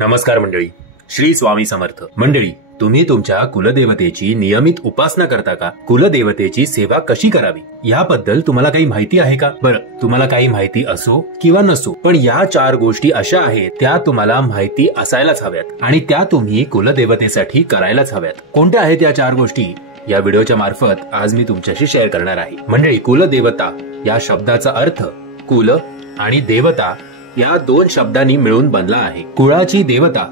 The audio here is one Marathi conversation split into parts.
नमस्कार मंडळी, श्री स्वामी समर्थ. मंडळी, तुम्ही तुमच्या कुलदेवतेची नियमित उपासना करता का? कुलदेवतेची सेवा कशी करावी याबद्दल तुम्हाला काही माहिती आहे का? बरं, तुम्हाला काही माहिती असो किंवा नसो, पण या 4 गोष्टी अशा आहेत त्या तुम्हाला माहिती असायलाच हव्यात आणि त्या तुम्ही कुलदेवतेसाठी करायलाच हव्यात. कोणत्या आहेत या 4 गोष्टी? या व्हिडिओच्या मार्फत आज मी तुमच्याशी शेअर करणार आहे. मंडळी, कुलदेवता या शब्दाचा अर्थ कुल आणि देवता या 2 शब्दांनी मिळून बनला आहे. कुळाची देवता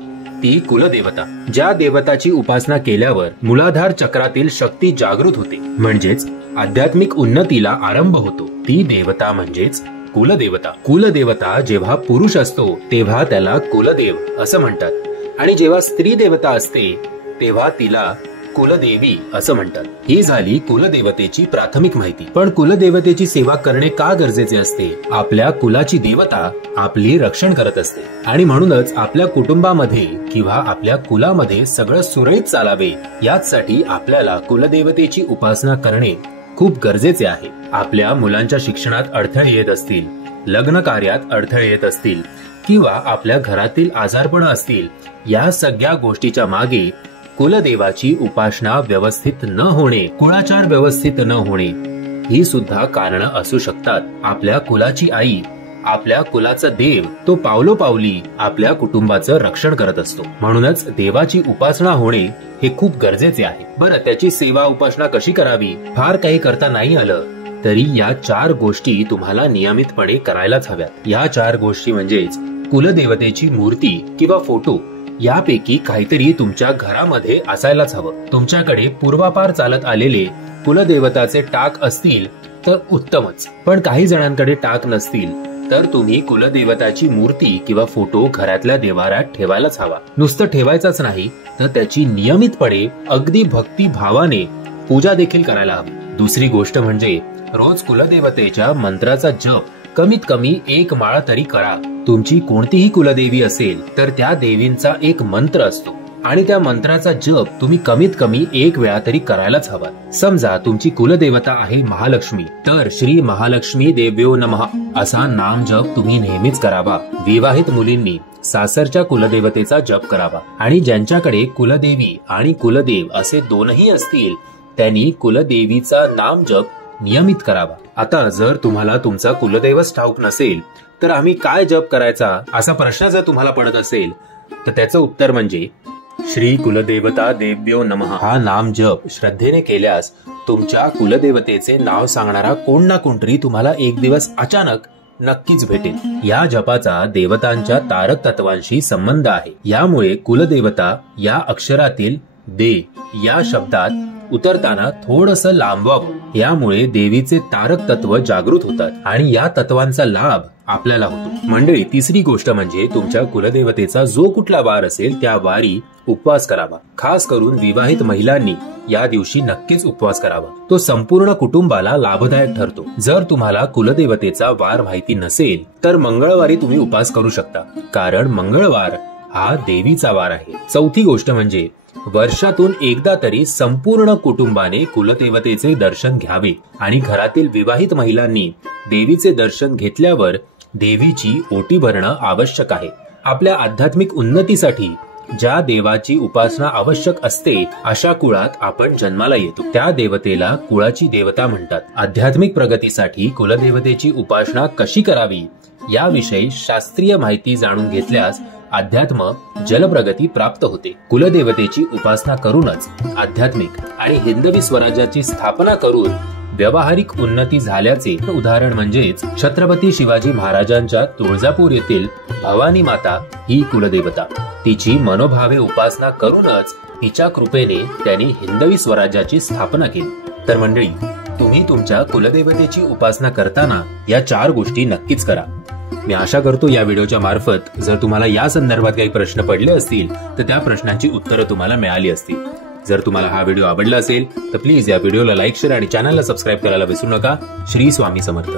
ती कुलदेवता, ज्या देवताची उपासना केल्यावर मूलाधार चक्रातील शक्ती जागृत होते, म्हणजेच आध्यात्मिक उन्नतीला आरंभ होतो, ती देवता म्हणजेच कुलदेवता. कुलदेवता जेव्हा पुरुष असतो तेव्हा त्याला कुलदेव असं म्हणतात आणि जेव्हा स्त्री देवता असते तेव्हा तिला कुलदेवी असं म्हणतात. ही झाली कुलदेवतेची प्राथमिक माहिती. पण कुलदेवतेची सेवा करणे का गरजेचे असते? आपल्या कुलाची देवता आपली रक्षण करत असते आणि म्हणूनच आपल्या कुटुंबामध्ये किंवा आपल्या कुलामध्ये सगळं सुरळीत चालावे यासाठी आपल्याला कुलदेवतेची उपासना करणे खूप गरजेचे आहे. आपल्या मुलांच्या शिक्षणात अडथळे येत असतील, लग्न कार्यात अडथळे येत असतील किंवा आपल्या घरातील आजारपण असतील, या सगळ्या गोष्टीच्या मागे कुलदेवाची उपासना व्यवस्थित न होणे, कुळाचार व्यवस्थित न होणे ही सुद्धा कारण असू शकतात. आपल्या कुलाची आई, आपल्या कुलाचा देव, तो पावलोपावली आपल्या कुटुंबाचं रक्षण करत असतो. म्हणूनच देवाची उपासना होणे हे खूप गरजेचे आहे. बरं, त्याची सेवा उपासना कशी करावी? फार काही करता नाही आलं तरी या 4 गोष्टी तुम्हाला नियमितपणे करायलाच हव्यात. या 4 गोष्टी म्हणजेच कुलदेवतेची मूर्ती किंवा फोटो यापैकी काहीतरी तुमच्या घरामध्ये असायलाच हवं. तुमच्याकडे पूर्वापार चालत आलेले कुलदेवताचे टाक असतील तर उत्तमच, पण काही जणांकडे टाक नसतील तर तुम्ही कुलदेवताची मूर्ती किंवा फोटो घरातल्या देवाऱ्यात ठेवायलाच हवा. नुसतं ठेवायचाच नाही तर त्याची नियमितपणे अगदी भक्ती भावाने पूजा देखील करायला हवी. दुसरी गोष्ट म्हणजे रोज कुलदेवतेच्या मंत्राचा जप कमीत कमी 1 माळ तरी करा. तुमची कोणतीही कुलदेवी असेल तर त्या देवींचा एक मंत्र असतो आणि त्या मंत्राचा जप तुम्ही कमीत कमी 1 वेळा तरी करायलाच हवा. समजा तुमची कुलदेवता आहे महालक्ष्मी, तर श्री महालक्ष्मी देव्यो नमः असा नाम जप तुम्ही नेहमीच करावा. विवाहित मुलींनी सासरच्या कुलदेवतेचा जप करावा आणि ज्यांच्याकडे कुलदेवी आणि कुलदेव असे दोनही असतील त्यांनी कुलदेवीचा नाम जप नियमित करावा. आता जर तुम्हाला तुमचा कुलदैवच ठाऊक नसेल तर आम्ही काय जप करायचा असा प्रश्न जर तुम्हाला पडत असेल तर त्याचं उत्तर म्हणजे श्री कुलदेवता देव्यो नमः हा नाम जप श्रद्धेने केल्यास तुमच्या कुलदेवतेचे नाव सांगणारा कोण ना कोणतरी तुम्हाला एक दिवस अचानक नक्कीच भेटेल. या जपाचा देवतांच्या तारक तत्वांशी संबंध आहे. यामुळे कुलदेवता या अक्षरातील दे या शब्दात उतरताना थोडंसं लांबवावं. यामुळे देवीचे तारक तत्व जागृत होतात आणि या तत्वांचा लाभ आपल्याला होतो. मंडळी, तिसरी गोष्ट म्हणजे तुमच्या कुलदेवतेचा जो कुठला वार असेल त्या वारी उपवास करावा. खास करून विवाहित महिलांनी या दिवशी नक्कीच उपवास करावा. तो संपूर्ण कुटुंबाला लाभदायक ठरतो. जर तुम्हाला कुलदेवतेचा वार माहिती नसेल तर मंगळवारी तुम्ही उपवास करू शकता, कारण मंगळवार हा देवीचा वार आहे. चौथी गोष्ट म्हणजे वर्षातून एकदा तरी संपूर्ण कुटुंबाने कुलदेवतेचे दर्शन घ्यावे आणि घरातील विवाहित महिलांनी देवीचे दर्शन घेतल्यावर देवीची ओटी भरणं आवश्यक आहे. आपल्या आध्यात्मिक उन्नतीसाठी ज्या देवाची उपासना आवश्यक असते अशा कुळात आपण जन्माला येतो. त्या देवतेला कुळाची देवता म्हणतात. आध्यात्मिक प्रगतीसाठी कुलदेवतेची उपासना कशी करावी याविषयी शास्त्रीय माहिती जाणून घेतल्यास अध्यात्म जलप्रगती प्राप्त होते. कुलदेवतेची उपासना करूनच आध्यात्मिक आणि हिंदवी स्वराज्याची स्थापना करून व्यावहारिक उन्नती झाल्याचे उदाहरण म्हणजेच छत्रपती शिवाजी महाराजांच्या तुळजापूर येथील भवानी माता ही कुलदेवता. तिची मनोभावे उपासना करूनच तिच्या कृपेने त्यांनी हिंदवी स्वराज्याची स्थापना केली. तर मंडळी, तुम्ही तुमच्या कुलदेवतेची उपासना करताना या 4 गोष्टी नक्कीच करा. मी आशा करतो या व्हिडिओच्या मार्फत जर तुम्हाला या संदर्भात काही प्रश्न पडले असतील तर त्या प्रश्नांची उत्तरं तुम्हाला मिळाली असतील. जर तुम्हाला हा व्हिडिओ आवडला असेल तर प्लीज या व्हिडिओला लाईक, शेअर आणि चॅनलला सबस्क्राईब करायला विसरू नका. श्री स्वामी समर्थ.